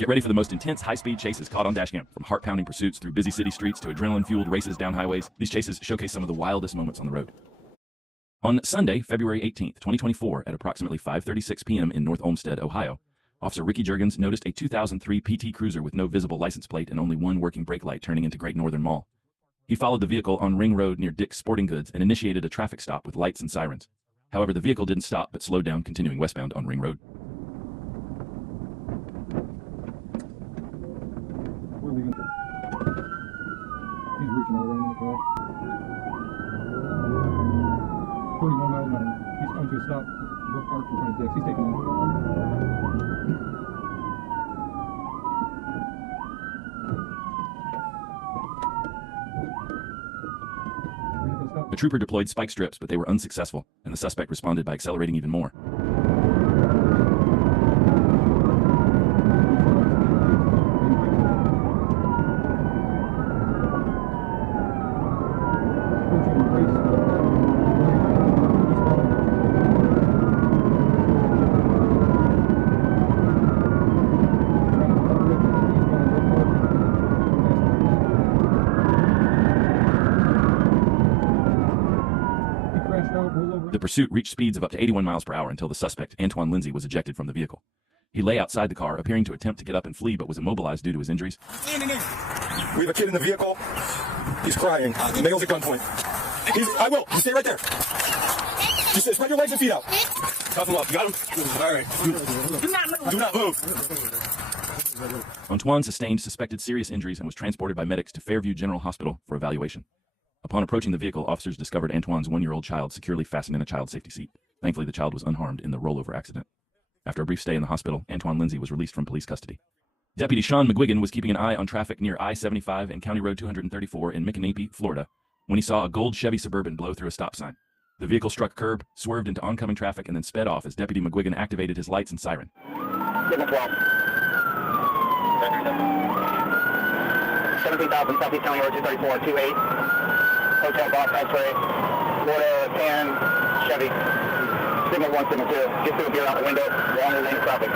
Get ready for the most intense high-speed chases caught on Dashcam. From heart-pounding pursuits through busy city streets to adrenaline-fueled races down highways, these chases showcase some of the wildest moments on the road. On Sunday, February 18th, 2024, at approximately 5:36 p.m. in North Olmsted, Ohio, Officer Ricky Juergens noticed a 2003 PT Cruiser with no visible license plate and only one working brake light turning into Great Northern Mall. He followed the vehicle on Ring Road near Dick's Sporting Goods and initiated a traffic stop with lights and sirens. However, the vehicle didn't stop but slowed down, continuing westbound on Ring Road. We're leaving. He's reaching all around in the car. 31 miles an hour. He's coming to a stop. We're parked in front of Dick's. He's taking off. The trooper deployed spike strips, but they were unsuccessful, and the suspect responded by accelerating even more. The pursuit reached speeds of up to 81 miles per hour until the suspect, Antoine Lindsay, was ejected from the vehicle. He lay outside the car, appearing to attempt to get up and flee, but was immobilized due to his injuries. We have a kid in the vehicle. He's crying. Nails at gunpoint. I will. You stay right there. Just spread your legs and feet out. Cuff him up. You got him? All right. Do not move. Antoine sustained suspected serious injuries and was transported by medics to Fairview General Hospital for evaluation. Upon approaching the vehicle, officers discovered Antoine's 1-year-old child securely fastened in a child safety seat. Thankfully, the child was unharmed in the rollover accident. After a brief stay in the hospital, Antoine Lindsay was released from police custody. Deputy Sean McGuigan was keeping an eye on traffic near I-75 and County Road 234 in Micanopy, Florida, when he saw a gold Chevy Suburban blow through a stop sign. The vehicle struck a curb, swerved into oncoming traffic, and then sped off as Deputy McGuigan activated his lights and siren. 17,000 Southeast County Road 234, 28. Hotel Box, X-ray, Florida, Tan, Chevy. Signal 1, signal 2. Get through a beer out the window, wrong lane of traffic.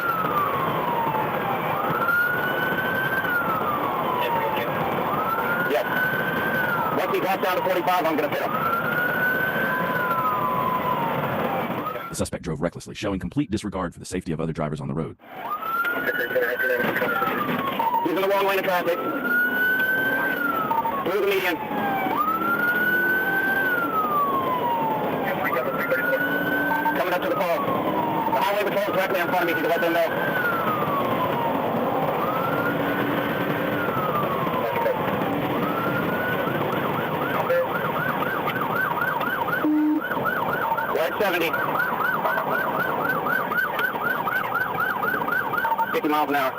Yes. Once he drops down to 45, I'm going to hit him. The suspect drove recklessly, showing complete disregard for the safety of other drivers on the road. He's in the wrong lane of traffic. Through the median. Coming up to the pole. The highway patrol is directly in front of me, to let them know. We're at 70. 50 miles an hour.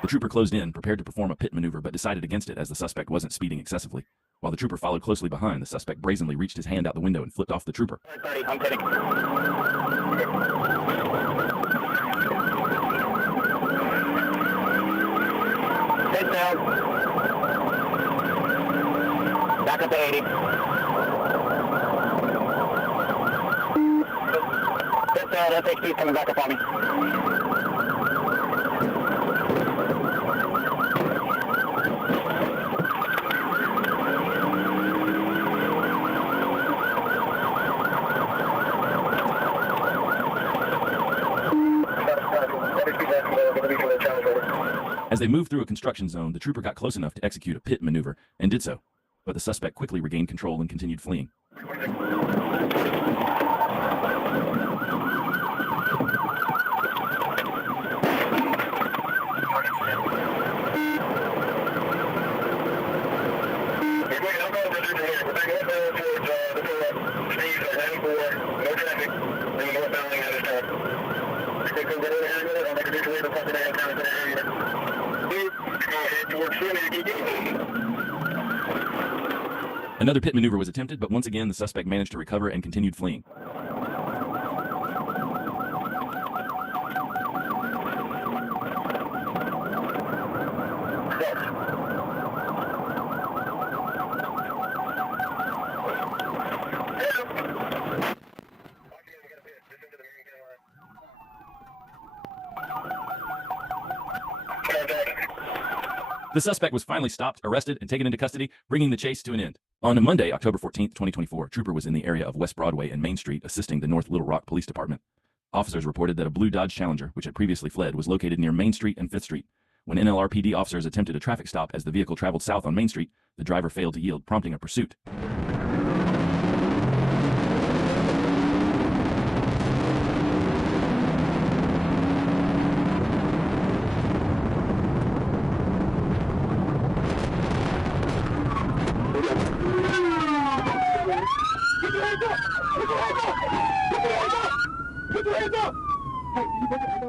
The trooper closed in, prepared to perform a pit maneuver, but decided against it as the suspect wasn't speeding excessively. While the trooper followed closely behind, the suspect brazenly reached his hand out the window and flipped off the trooper. 30, I'm kidding. Stay down. Back up to 80. Stay down, SHP is coming back up on me. As they moved through a construction zone, the trooper got close enough to execute a pit maneuver, and did so. But the suspect quickly regained control and continued fleeing. Another pit maneuver was attempted, but once again the suspect managed to recover and continued fleeing. The suspect was finally stopped, arrested, and taken into custody, bringing the chase to an end. On Monday, October 14, 2024, Trooper was in the area of West Broadway and Main Street assisting the North Little Rock Police Department. Officers reported that a blue Dodge Challenger, which had previously fled, was located near Main Street and 5th Street. When NLRPD officers attempted a traffic stop as the vehicle traveled south on Main Street, the driver failed to yield, prompting a pursuit.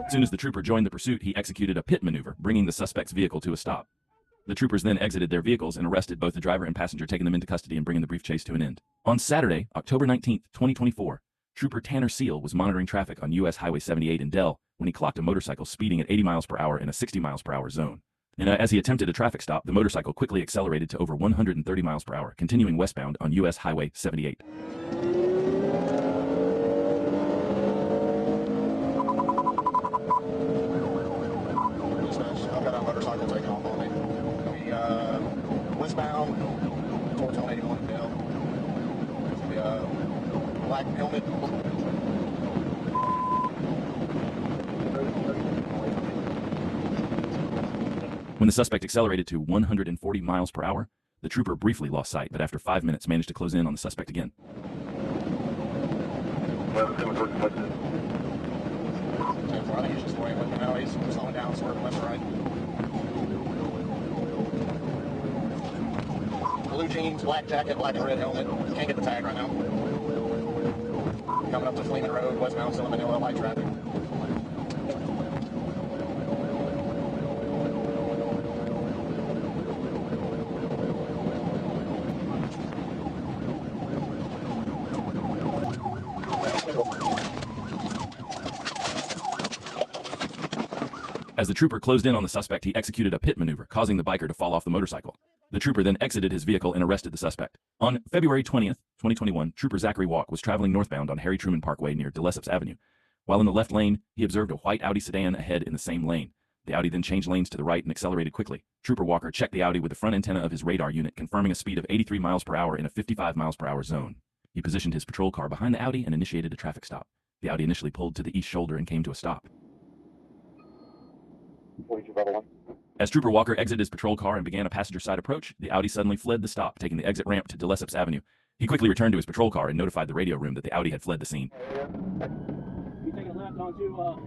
As soon as the trooper joined the pursuit, he executed a pit maneuver, bringing the suspect's vehicle to a stop. The troopers then exited their vehicles and arrested both the driver and passenger, taking them into custody and bringing the brief chase to an end. On Saturday, October 19, 2024, Trooper Tanner Seal was monitoring traffic on U.S. Highway 78 in Dell when he clocked a motorcycle speeding at 80 miles per hour in a 60 miles per hour zone. And as he attempted a traffic stop, the motorcycle quickly accelerated to over 130 miles per hour, continuing westbound on U.S. Highway 78. I've got a motorcycle taking off on me. Westbound towards 181 Dell. The black helmet. When the suspect accelerated to 140 miles per hour, the trooper briefly lost sight, but after 5 minutes managed to close in on the suspect again. I think he's just going with me now. He's slowing down, swerving left and right. Blue jeans, black jacket, black and red helmet. Can't get the tag right now. Coming up to Fleeman Road, westbound, still in the Manila light traffic. As the trooper closed in on the suspect, he executed a pit maneuver, causing the biker to fall off the motorcycle. The trooper then exited his vehicle and arrested the suspect. On February 20th, 2021, Trooper Zachary Walk was traveling northbound on Harry Truman Parkway near DeLesseps Avenue. While in the left lane, he observed a white Audi sedan ahead in the same lane. The Audi then changed lanes to the right and accelerated quickly. Trooper Walker checked the Audi with the front antenna of his radar unit, confirming a speed of 83 miles per hour in a 55 miles per hour zone. He positioned his patrol car behind the Audi and initiated a traffic stop. The Audi initially pulled to the east shoulder and came to a stop. 42 Bravo 1. As Trooper Walker exited his patrol car and began a passenger side approach, the Audi suddenly fled the stop, taking the exit ramp to DeLesseps Avenue. He quickly returned to his patrol car and notified the radio room that the Audi had fled the scene. He's taking a left onto Cuba.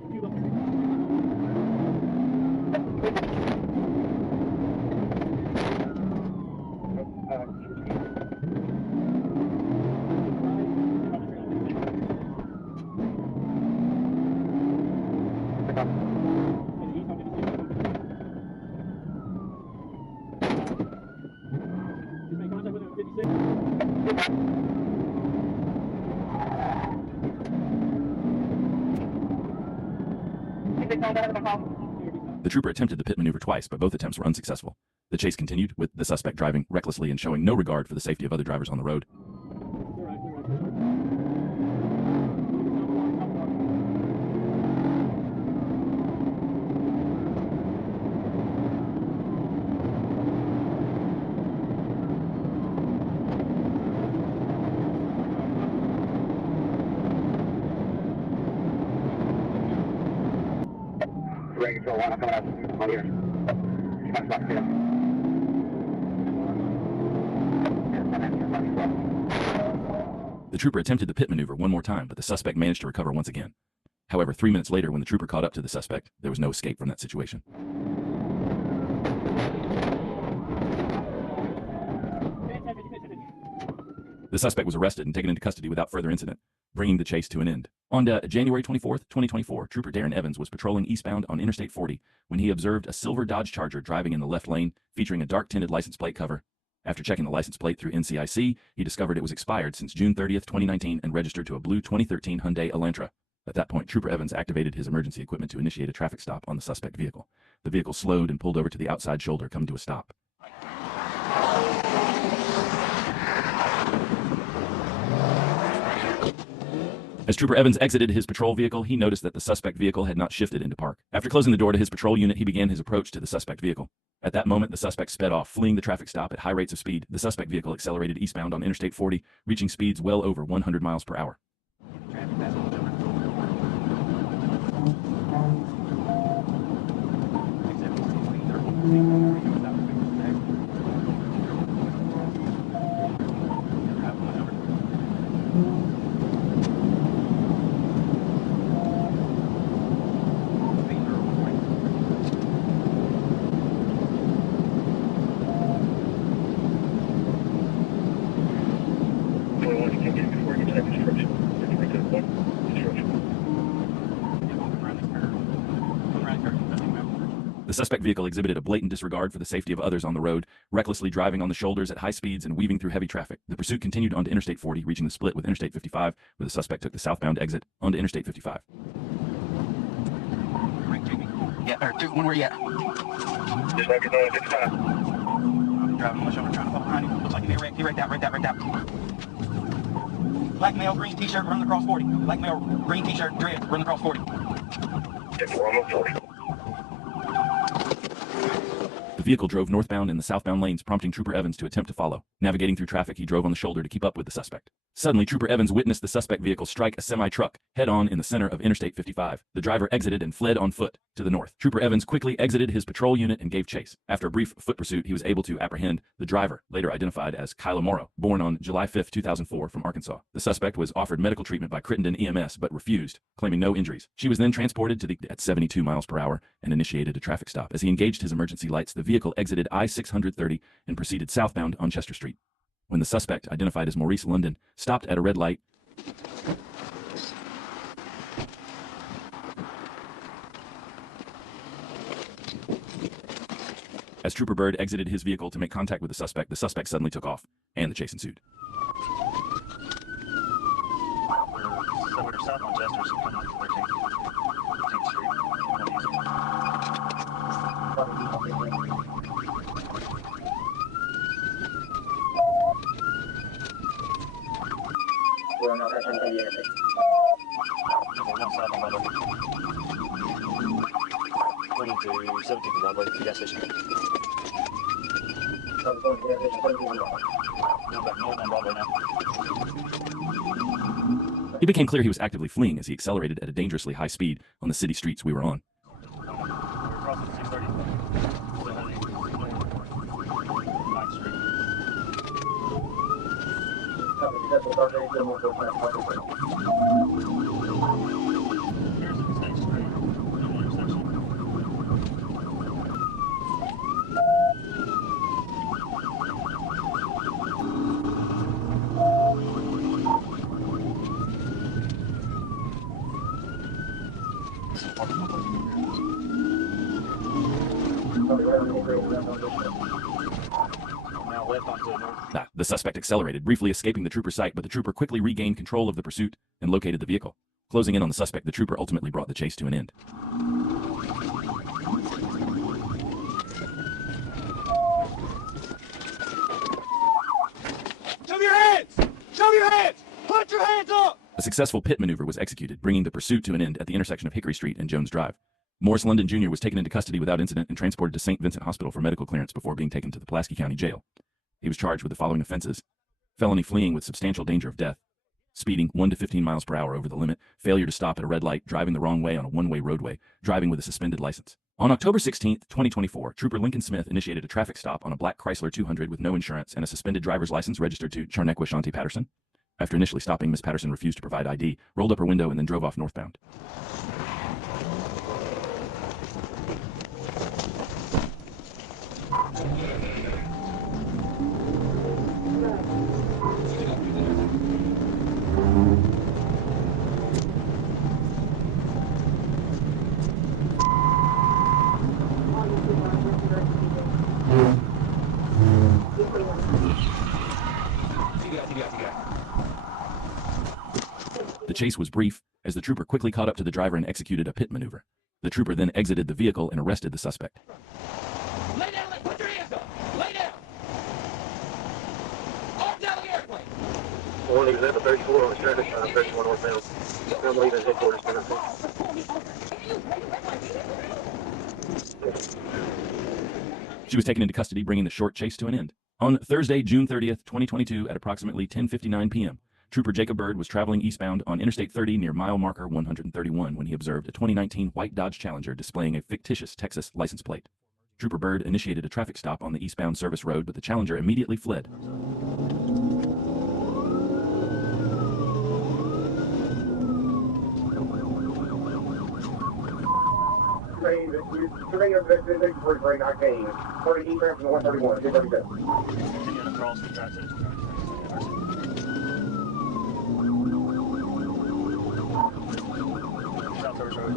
The trooper attempted the pit maneuver twice, but both attempts were unsuccessful. The chase continued, with the suspect driving recklessly and showing no regard for the safety of other drivers on the road. Ready control 1, I'm coming out right here. The trooper attempted the pit maneuver one more time, but the suspect managed to recover once again. However, 3 minutes later, when the trooper caught up to the suspect, there was no escape from that situation. The suspect was arrested and taken into custody without further incident, bringing the chase to an end. On January 24th, 2024, Trooper Darren Evans was patrolling eastbound on Interstate 40 when he observed a silver Dodge Charger driving in the left lane, featuring a dark-tinted license plate cover. After checking the license plate through NCIC, he discovered it was expired since June 30th, 2019 and registered to a blue 2013 Hyundai Elantra. At that point, Trooper Evans activated his emergency equipment to initiate a traffic stop on the suspect vehicle. The vehicle slowed and pulled over to the outside shoulder, coming to a stop. As Trooper Evans exited his patrol vehicle, he noticed that the suspect vehicle had not shifted into park. After closing the door to his patrol unit, he began his approach to the suspect vehicle. At that moment, the suspect sped off, fleeing the traffic stop at high rates of speed. The suspect vehicle accelerated eastbound on Interstate 40, reaching speeds well over 100 miles per hour. The suspect vehicle exhibited a blatant disregard for the safety of others on the road, recklessly driving on the shoulders at high speeds and weaving through heavy traffic. The pursuit continued onto Interstate 40, reaching the split with Interstate 55, where the suspect took the southbound exit onto Interstate 55. Yeah, or two, when were you at? Just like you're doing 55. Driving on my shoulder, trying to follow behind him. Looks like he right that. Black male, green t-shirt, running across 40. Black male, green t-shirt, dread, running across 40. Take 440. The vehicle drove northbound in the southbound lanes, prompting Trooper Evans to attempt to follow. Navigating through traffic, he drove on the shoulder to keep up with the suspect. Suddenly, Trooper Evans witnessed the suspect vehicle strike a semi-truck head-on in the center of Interstate 55. The driver exited and fled on foot to the north. Trooper Evans quickly exited his patrol unit and gave chase. After a brief foot pursuit, he was able to apprehend the driver, later identified as Kyla Morrow, born on July 5, 2004 from Arkansas. The suspect was offered medical treatment by Crittenden EMS but refused, claiming no injuries. She was then transported to the at 72 miles per hour and initiated a traffic stop. As he engaged his emergency lights, the vehicle exited I-630 and proceeded southbound on Chester Street. When the suspect, identified as Maurice London, stopped at a red light, as Trooper Bird exited his vehicle to make contact with the suspect suddenly took off, and the chase ensued. We're south on Chester, so coming up to 13th Street. We're not catching the We're going south on Broadway. Going to 17th and Broadway, the gas station. Going back north on Broadway now. It became clear he was actively fleeing as he accelerated at a dangerously high speed on the city streets we were on. We're crossing 630. So heading 9th Street. Here's the State Street. No intersection. Now left onto the north. The suspect accelerated, briefly escaping the trooper's sight, but the trooper quickly regained control of the pursuit and located the vehicle. Closing in on the suspect, the trooper ultimately brought the chase to an end. Show me your hands! Show me your hands! Put your hands up! A successful pit maneuver was executed, bringing the pursuit to an end at the intersection of Hickory Street and Jones Drive. Morris London Jr. was taken into custody without incident and transported to St. Vincent Hospital for medical clearance before being taken to the Pulaski County Jail. He was charged with the following offenses: felony fleeing with substantial danger of death, speeding 1 to 15 miles per hour over the limit, failure to stop at a red light, driving the wrong way on a one-way roadway, driving with a suspended license. On October 16, 2024, Trooper Lincoln Smith initiated a traffic stop on a black Chrysler 200 with no insurance and a suspended driver's license registered to Charnequa Shanti Patterson. After initially stopping, Miss Patterson refused to provide ID, rolled up her window, and then drove off northbound. The chase was brief, as the trooper quickly caught up to the driver and executed a pit maneuver. The trooper then exited the vehicle and arrested the suspect. Lay down, put your hands up! Lay down! Arm down the airplane! leaving at the 34 on the traffic, 34 northbound. I'm leaving headquarters. She was taken into custody, bringing the short chase to an end. On Thursday, June 30th, 2022, at approximately 10:59 p.m., Trooper Jacob Bird was traveling eastbound on Interstate 30 near mile marker 131 when he observed a 2019 white Dodge Challenger displaying a fictitious Texas license plate. Trooper Bird initiated a traffic stop on the eastbound service road, but the Challenger immediately fled. Surveyor of the 4319, 30 east from 131, 237. Continuing across the track, South Service Road.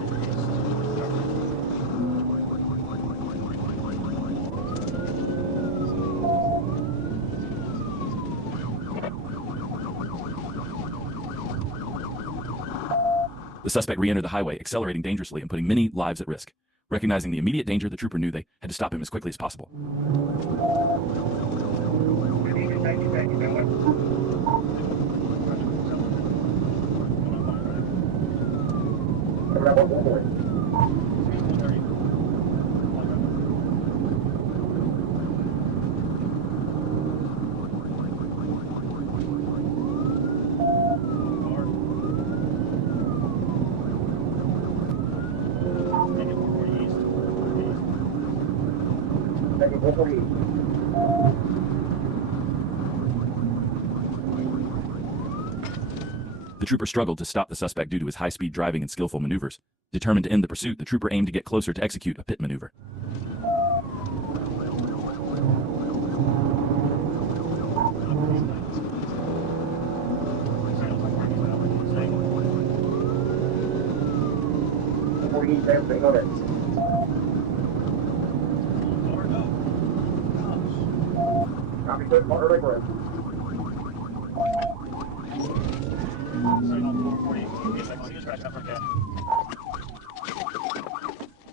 The suspect re-entered the highway, accelerating dangerously and putting many lives at risk. Recognizing the immediate danger, the trooper knew they had to stop him as quickly as possible. The trooper struggled to stop the suspect due to his high-speed driving and skillful maneuvers. Determined to end the pursuit, the trooper aimed to get closer to execute a pit maneuver.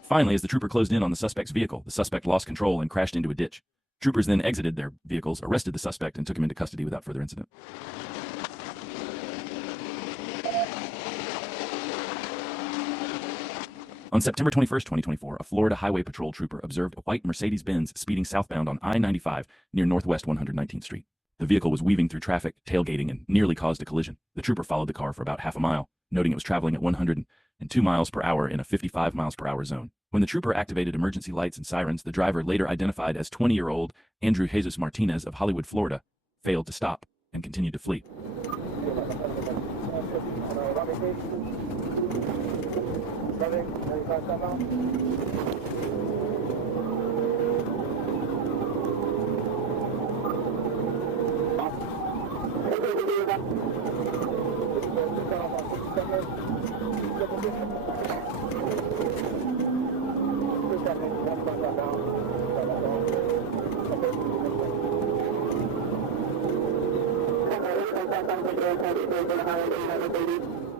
Finally, as the trooper closed in on the suspect's vehicle, the suspect lost control and crashed into a ditch. Troopers then exited their vehicles, arrested the suspect, and took him into custody without further incident. On September 21st, 2024, a Florida Highway Patrol trooper observed a white Mercedes-Benz speeding southbound on I-95 near Northwest 119th Street. The vehicle was weaving through traffic, tailgating, and nearly caused a collision. The trooper followed the car for about half a mile, noting it was traveling at 102 miles per hour in a 55 miles per hour zone. When the trooper activated emergency lights and sirens, the driver, later identified as 20-year-old Andrew Jesus Martinez of Hollywood, Florida, failed to stop and continued to flee.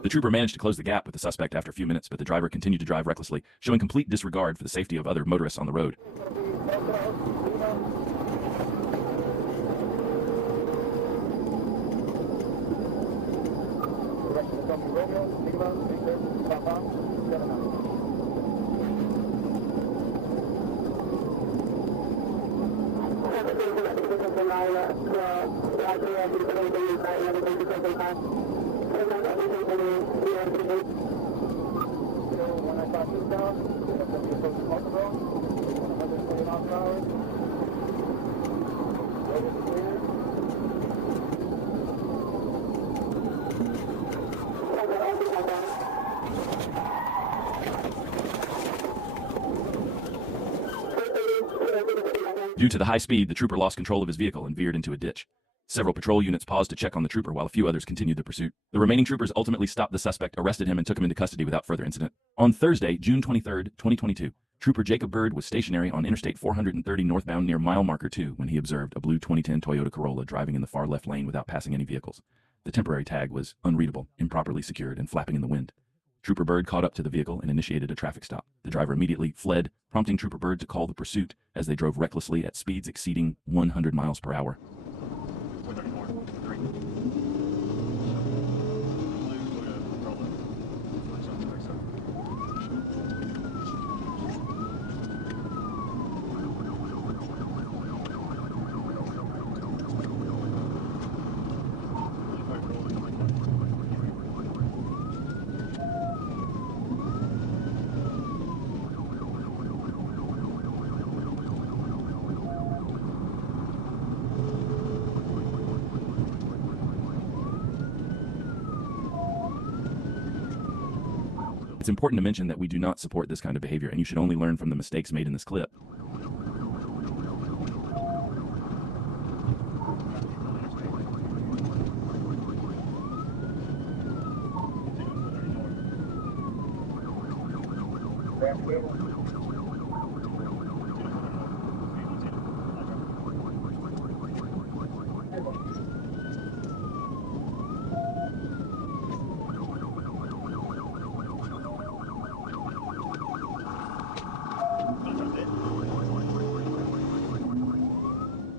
The trooper managed to close the gap with the suspect after a few minutes, but the driver continued to drive recklessly, showing complete disregard for the safety of other motorists on the road. Due to the high speed, the trooper lost control of his vehicle and veered into a ditch. Several patrol units paused to check on the trooper while a few others continued the pursuit. The remaining troopers ultimately stopped the suspect, arrested him, and took him into custody without further incident. On Thursday, June 23rd, 2022, Trooper Jacob Bird was stationary on Interstate 430 northbound near mile marker 2 when he observed a blue 2010 Toyota Corolla driving in the far left lane without passing any vehicles. The temporary tag was unreadable, improperly secured, and flapping in the wind. Trooper Bird caught up to the vehicle and initiated a traffic stop. The driver immediately fled, prompting Trooper Bird to call the pursuit as they drove recklessly at speeds exceeding 100 miles per hour. It's important to mention that we do not support this kind of behavior, and you should only learn from the mistakes made in this clip.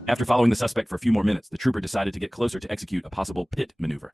After following the suspect for a few more minutes, the trooper decided to get closer to execute a possible pit maneuver.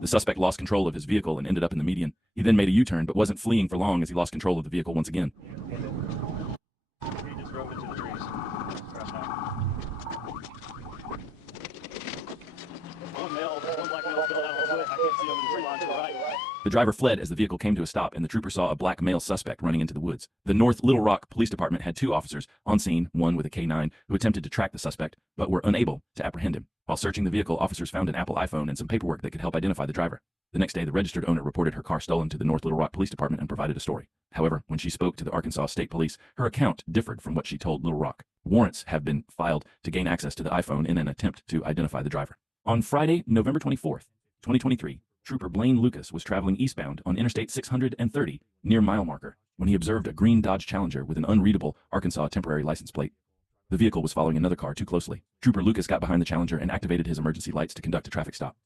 The suspect lost control of his vehicle and ended up in the median. He then made a U-turn but wasn't fleeing for long as he lost control of the vehicle once again. He just drove into the trees. Crashed out. One black male spilled out on foot. I can't see over the tree line to the right. The driver fled as the vehicle came to a stop, and the trooper saw a black male suspect running into the woods. The North Little Rock Police Department had 2 officers on scene, one with a K9, who attempted to track the suspect, but were unable to apprehend him. While searching the vehicle, officers found an Apple iPhone and some paperwork that could help identify the driver. The next day, the registered owner reported her car stolen to the North Little Rock Police Department and provided a story. However, when she spoke to the Arkansas State Police, her account differed from what she told Little Rock. Warrants have been filed to gain access to the iPhone in an attempt to identify the driver. On Friday, November 24th, 2023, Trooper Blaine Lucas was traveling eastbound on Interstate 630 near mile marker when he observed a green Dodge Challenger with an unreadable Arkansas temporary license plate. The vehicle was following another car too closely. Trooper Lucas got behind the Challenger and activated his emergency lights to conduct a traffic stop.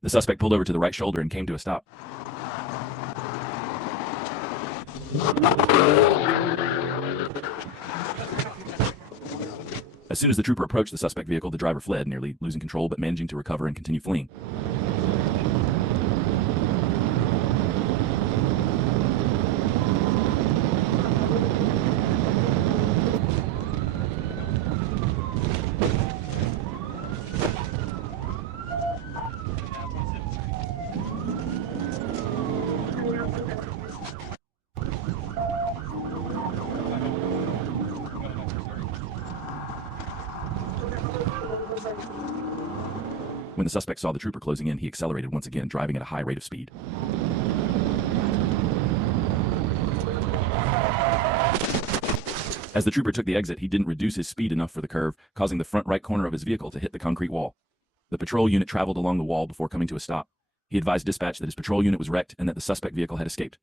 The suspect pulled over to the right shoulder and came to a stop. As soon as the trooper approached the suspect vehicle, the driver fled, nearly losing control but managing to recover and continue fleeing. When the suspect saw the trooper closing in, he accelerated once again, driving at a high rate of speed. As the trooper took the exit, he didn't reduce his speed enough for the curve, causing the front right corner of his vehicle to hit the concrete wall. The patrol unit traveled along the wall before coming to a stop. He advised dispatch that his patrol unit was wrecked and that the suspect vehicle had escaped.